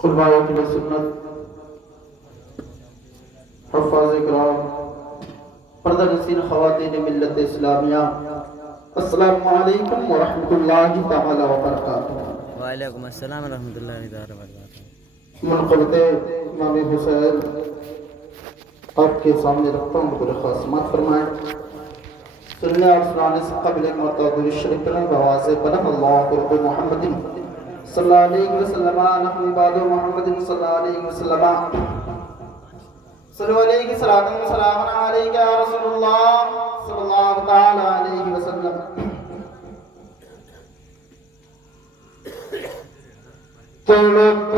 कुर्बान की सुन्नत हफ़ाज़ इकराम पर्दा नसीन ख़वातीन मिल्लत इस्लामिया अस्सलामु अलैकुम व रहमतुल्लाहि तआला व बरकातुहू। वालेकुम अस्सलाम व रहमतुल्लाहि व बरकातुहू। मुनक़बते इमाम हुसैन आपके सामने रखता हूँ, दरख्वास्त मत फरमाएं। सुनने और सुनाने से कबल एक मरतबा दुरूद शरीफ पढ़ें। बवाज़े बलग़ अल्लाहु क़ुर्ब मुहम्मदिन सल्लल्लाहु अलैहि वसल्लम नहनु इबादु मुहम्मदिन सल्लल्लाहु अलैहि वसल्लम सल्लल्लाहु अलैहि सलातन व सलामुन अलैका या रसूलल्लाह सल्लल्लाहु तआला अलैहि वसल्लम। तड़प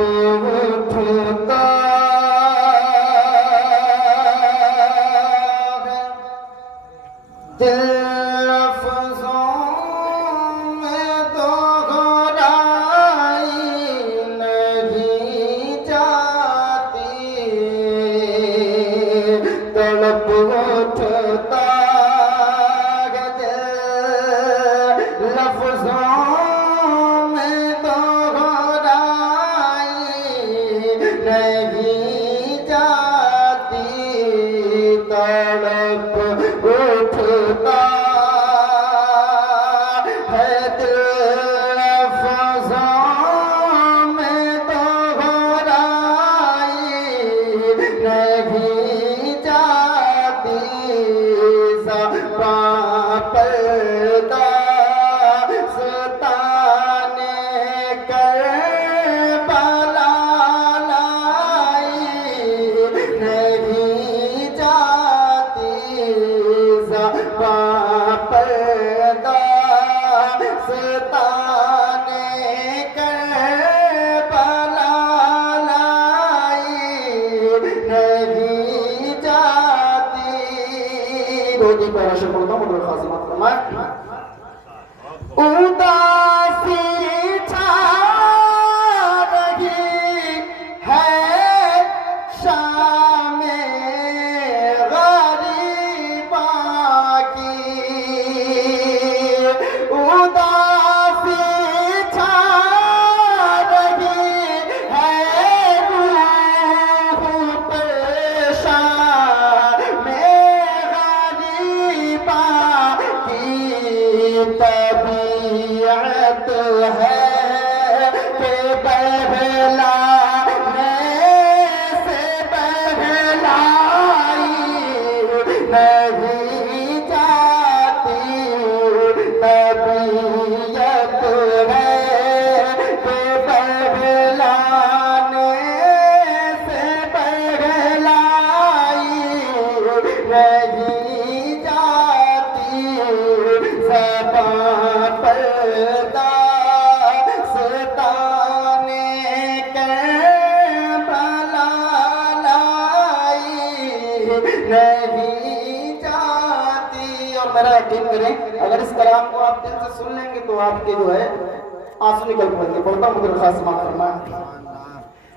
उठता दिल अफ़ज़ों में तो घोराई नहीं जाती, तड़प उठता है दिल लफ़ज़ों में तो घोराई नहीं जाती, तड़प उठता है दिल अफ़ज़ों में तो घोराई नहीं जाती, ज़बां पर दास्ताने करबला लाई नहीं जाती, ज़बां पर दास्ताने करबला लाई नहीं जाती। रोटी पर आशा करता हूँ, मुझे खासी मत फरमाए। उदासी छा रही है शामे ग़रीबा की, उदासी छा रही है रूह पे शामे ग़रीबा की, तबीयत है कि बहलाने से बहलाई नहीं जाती, तबीयत है कि बहलाने से बहलाई नहीं जाती, ज़बां पर दास्ताने करबला लाई नहीं जाती। और मेरा यकीन करें, अगर इस कलाम को आप दिल से सुन लेंगे तो आपके जो है आंसू निकल पड़ेंगे। पढ़ता हूँ, मुझे खास माफ फरमाए।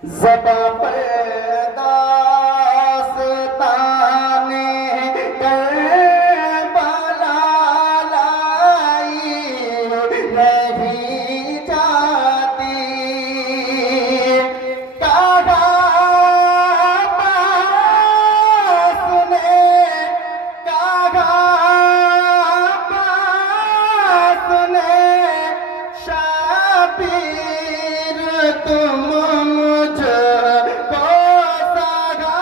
ज़बां पर दास्ताने करबला लाई नहीं जाती, कहा अब्बास ने, कहा अब्बास ने, शाबीर तुम मुझको सगा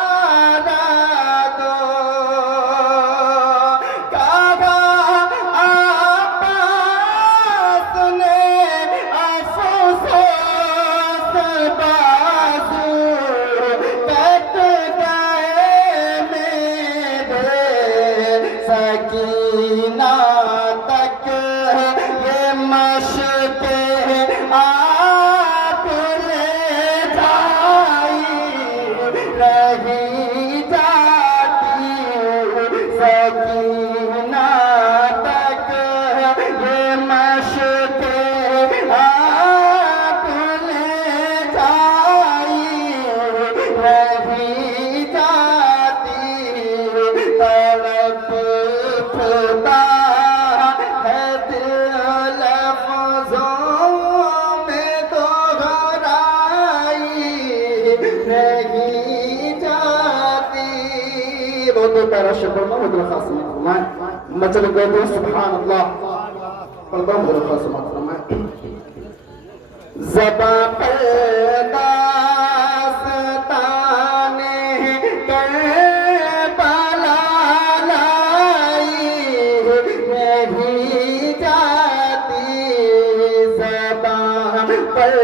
दो पैरा से पढ़ना मुद्रा खासमा फरमाए मचल गए तो सुभान अल्लाह पढ़ना मुद्रा खासमा फरमाए ज़बां पर दास्ताने करबला लाई नहीं जाती ज़बां पर